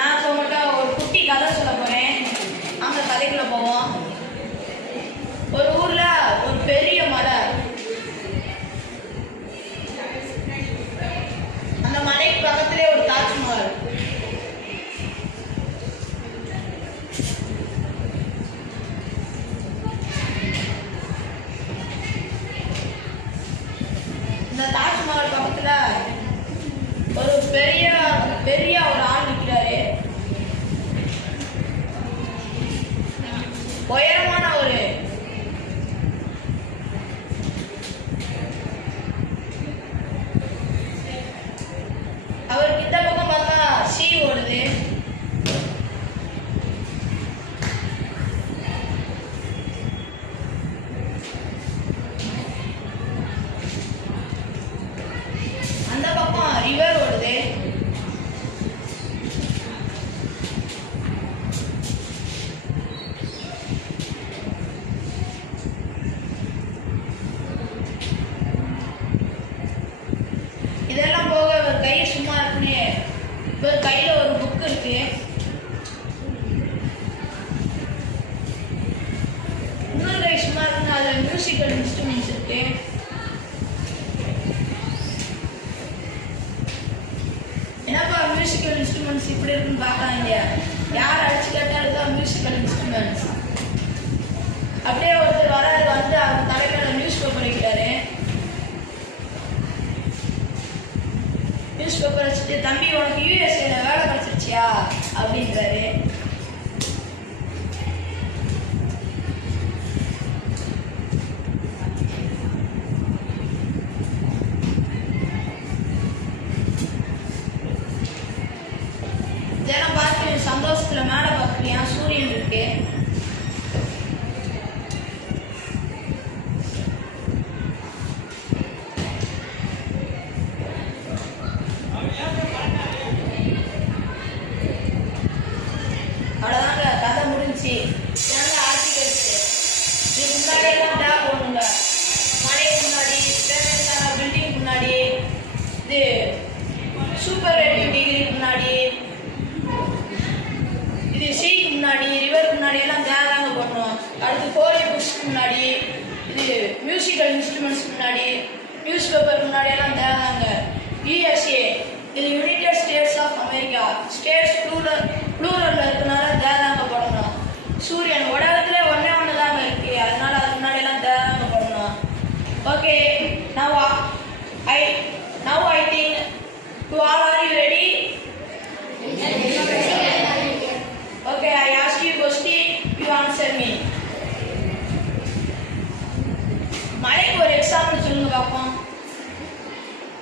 நான் இப்போ மட்டும் ஒரு குட்டி கதை சொல்ல போறேன். அந்த கதைக்குள்ள போவோம். ஒரு ஊர்ல ஒரு பெரிய மலை, அந்த மலைக்கு பக்கத்திலே ஒரு தாஜ்மஹால். இந்த தாஜ்மஹால் பக்கத்துல ஒரு பெரிய பெரிய ஒரு ஆள் நிற்கிறாரு. உயரமான ஒரு அவருக்கு இந்த பக்கம் பார்த்தா சீ ஓடுது. அந்த பக்கம் ரிவர் ஓடுது. இதெல்லாம் போக ஒரு கை சும்மா இருக்குன்னு ஒரு கையில ஒரு புக் இருக்கு. இன்னொரு கை சும்மா இருக்குன்னு அதுல மியூசிக்கல் இன்ஸ்ட்ருமெண்ட்ஸ் இருக்கு. என்னப்பா மியூசிக்கல் இன்ஸ்ட்ருமெண்ட்ஸ் இப்படி இருக்குன்னு பார்க்கலாங்க. யார் அடிச்சு கேட்டாலும் மியூசிக்கல் இன்ஸ்ட்ருமெண்ட்ஸ். அப்படியே ஒருத்தர் வராரு, வந்து அவர் தலைமையில நியூஸ் பேப்பர் வைக்கிறாரு. நியூஸ் பேப்பர் வச்சுட்டு, தம்பி உனக்கு யூஎஸ்ஏல வேலை கிடைச்சிருச்சியா அப்படின்றாரு. இதெல்லாம் பார்த்து சந்தோஷத்துல மேலே பார்க்குறியா, சூரியன் இருக்கு. அவ்வளோதாங்க, கதை முடிஞ்சு. ஏங்க ஆர்டிகல்ஸ் இது முன்னாடியெல்லாம் டேப் போடணுங்க. மலைக்கு முன்னாடி, ஃபேமஸான பில்டிங் முன்னாடி, இது சூப்பர் ரேட்டிவ் டிகிரிக்கு முன்னாடி, இது சீக்கு முன்னாடி, ரிவருக்கு முன்னாடி எல்லாம் தேவைதாங்க போடணும். அடுத்து கோரை புஷ்க்கு முன்னாடி, இது மியூசிக்கல் இன்ஸ்ட்ருமெண்ட்ஸ் முன்னாடி, நியூஸ் பேப்பர் முன்னாடி எல்லாம் தேவைதாங்க. யூஎஸ்ஏ இது United States of America. States ப்ளூரல்ல இருக்கனால தேவைதாங்க போடணும். சூரியன் உலகத்துல ஒன்னே ஒன்று தாங்க இருக்கு, அதனால அதுக்கு முன்னாடி எல்லாம் தேவைதாங்க போடணும். Okay, now I think you all are you ready? Okay, I ask you question, you answer me. மலைக்கு ஒரு எக்ஸாம்பிள் சொல்லுங்க பார்ப்போம்.